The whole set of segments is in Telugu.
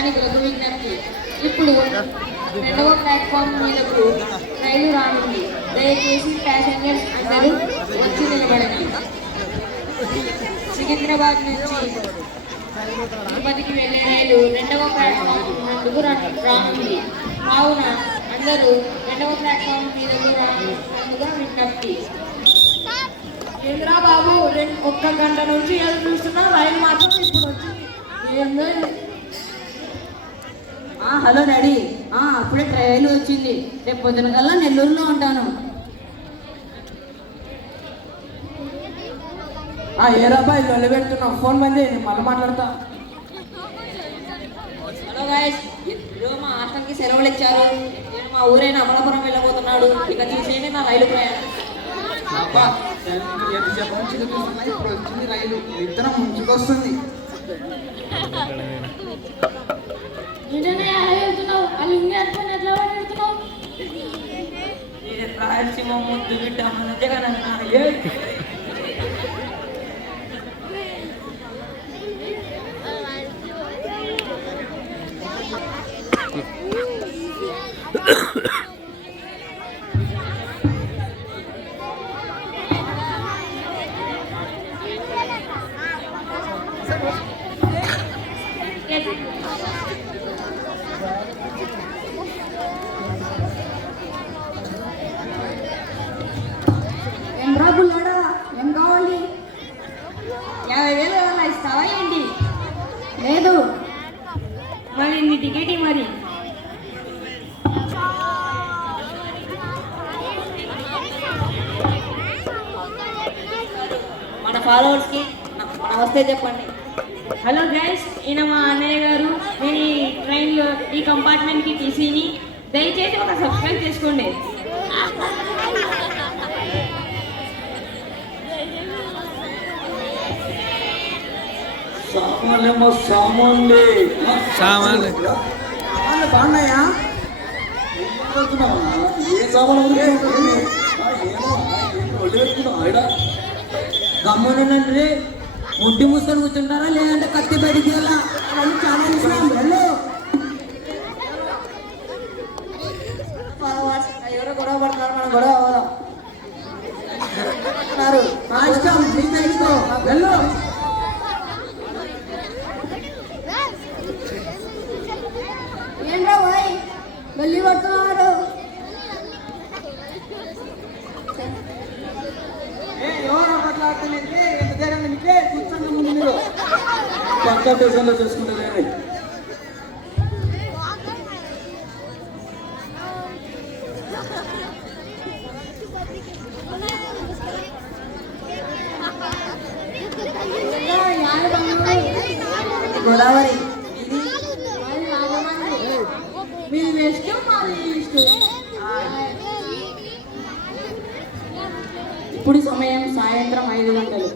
ప్రయాణికులకు విజ్ఞప్తి. ఇప్పుడు రెండవ ప్లాట్ఫామ్ మీదకు రైలు రానుంది. దయచేసి ప్యాసింజర్స్ అందరూ వచ్చి నిలబడండి. సికింద్రాబాద్ నుంచి తిరుపతికి వెళ్లే రైలు రెండవ ప్లాట్ఫామ్ నందుకు రానుంది. కావున అందరూ రెండవ ప్లాట్ఫామ్ మీదకు రానుగా విజ్ఞప్తి. ఏంద్రా బాబు, ఒక్క గంట నుంచి ఎదురు చూస్తున్నా, రైలు మాత్రం ఇప్పుడు వచ్చింది. హలో డాడీ, అప్పుడే రైలు వచ్చింది. రేపు పొద్దున కల్లా నెల్లూరులో ఉంటాను. ఏరాబాయ్ లొల్లి పెడుతున్నావు, ఫోన్ బంద్ నేను మళ్ళీ మాట్లాడతా. హలో గాయస్, ఈరోజు మా హాస్టల్కి సెలవులు ఇచ్చారు. నేను మా ఊరైన అమలాపురం వెళ్ళబోతున్నాడు. ఇక చూసేయండి నా రైలు ప్రయాణం. ఇప్పుడు వచ్చింది రైలు, ఇద్దరం ముంచుకొస్తుంది. రాయలసీమ ముందు బిడ్డ మన జగన్ ఏం కావాలి? 50,000 అలా ఇస్తావా ఏంటి? లేదు. మరి నీ టికెట్ మరి మన ఫాలోవర్స్కి నమస్తే చెప్పండి. హలో గైస్, ఈయన మా అన్నయ్య గారు. నేను ఈ ట్రైన్లో ఈ కంపార్ట్మెంట్కి టీసీని. దయచేసి ఒక సబ్స్క్రైబ్ చేసుకోండి. సామాన్లు బాగున్నాయా? ఏ సామాన్ గమ్మునండి, ముడ్డి మూసుకొని కూర్చుంటారా లేదంటే కత్తి బయటికి ఎవరో గొడవ పడుతున్నారు, మనం గొడవ అవ్వదాం. మా ఇష్టం, వెళ్ళు. ఏంట్రా బాయ్ వెళ్ళి పడుతున్నారు? ఎవరు మాట్లాడుతుంది? ఎంత ధైర్యం ఉంటే కూర్చొని ముందు మీరు పక్క దేశంలో చేసుకుంటారు. గోదావరి మీ వెస్ట్ మాది ఈస్ట్. ఇప్పుడు సమయం సాయంత్రం 5 గంటలు.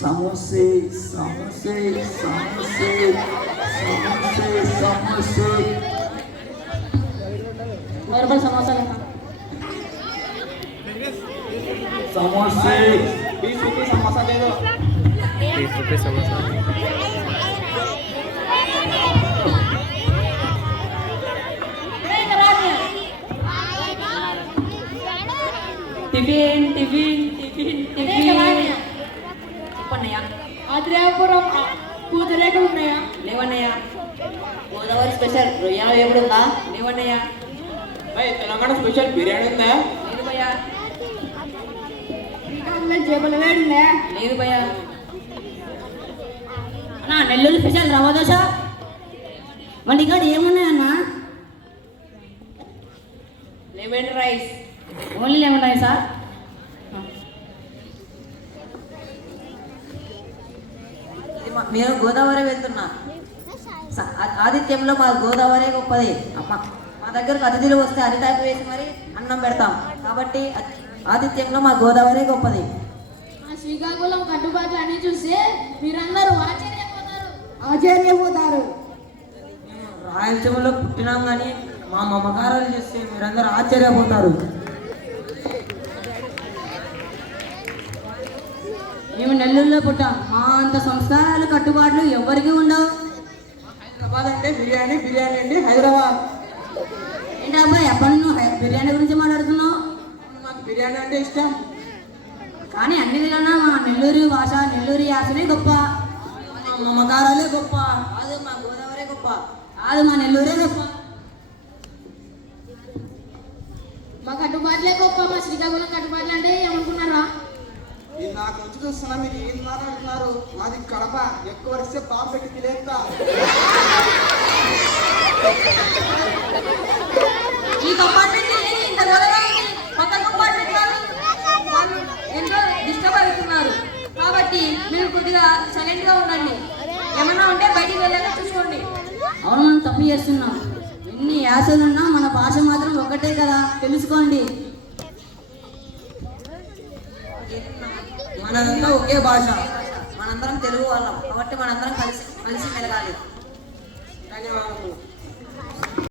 సమోసే సమోసే సమోసే సమోసే సమోసే రూపాయల సమోసాలు. సమోసే 20 రూపాయలు సమోసా లేదు. 20 రూపాయలు samosa. Tiffin tiffin tiffin tiffin. చెప్పన్నయ్యా. ఆత్రేయపురం పూతరేకులు ఉన్నాయా? లేవన్నయ్యా. గోదావరి స్పెషల్ రొయ్యల వేపుడు ఉందా? లేవన్నయ్యా. తెలంగాణ స్పెషల్ బిర్యానీ ఉందా? లేదు భయ్యా. శ్రీకాకుళం చేపల వేడుందా? లేదు భయ్యా. అన్నా నెల్లూరు స్పెషల్ రవ్వ దోశ. మళ్ళీ ఇక్కడ ఏమున్నాయన్నా? Lemon rice. ఓన్లీ లెమన్ రైసా? మేము గోదావరి వెళ్తున్నా. ఆదిత్యంలో మా గోదావరి గొప్పది. మా దగ్గరకు అతిథులు వస్తే అరిటాకు వేసి మరి అన్నం పెడతాం. కాబట్టి ఆదిత్యంలో మా గోదావరి గొప్పది. శ్రీకాకుళం కట్టుబాట్లు అన్ని చూస్తే మీరందరూ ఆశ్చర్యపోతారు. రాయలసీమలో పుట్టినాం కానీ మా మమకారాలు చూస్తే మీరందరూ ఆశ్చర్యపోతారు. మేము నెల్లూరులో పుట్టాం. మా అంత సంస్కారాలు కట్టుబాట్లు ఎవరికి ఉండవు. హైదరాబాద్ అంటే బిర్యానీ, బిర్యానీ అంటే హైదరాబాద్. ఏంటి అబ్బాయి అబ్బాయి నువ్వు బిర్యానీ గురించి మాట్లాడుతున్నావు? నాకు బిర్యానీ అంటే ఇష్టం. కానీ అన్ని విధానా మా నెల్లూరు భాష నెల్లూరు యాసనే గొప్ప. మా మమకారాలే గొప్ప. కాదు మా గోదావరి గొప్ప. కాదు మా నెల్లూరే గొప్ప. మా కట్టుబాట్లే గొప్ప. మా శ్రీకాకుళం కట్టుబాట్లు అంటే ఏమనుకున్నారా? ఇది నాకు వచ్చి చూస్తున్నా, మీరు ఏం మాట్లాడుతున్నారు? మాది కడప, ఎక్కువ వరిస్తే బాంబు పెట్టి తినేస్తా. ఈ కంపార్ట్మెంట్ ఏంటి ఇంత గొడవగా ఉంది? పక్క కంపార్ట్మెంట్ వాళ్ళు ఎంతో డిస్టర్బ్ అవుతున్నారు. కాబట్టి మీరు కొద్దిగా సైలెంట్ గా ఉండండి. ఏమన్నా ఉంటే బయటికి వెళ్ళాక చూసుకోండి. అవును మనం తప్పు చేస్తున్నాం. ఎన్ని యాసలున్నా మన భాష మాత్రం ఒకటే కదా, తెలుసుకోండి. మనంతా ఒకే భాష, మనందరం తెలుగు వాళ్ళం. కాబట్టి మనందరం కలిసి మెలగాలి. ధన్యవాదములు.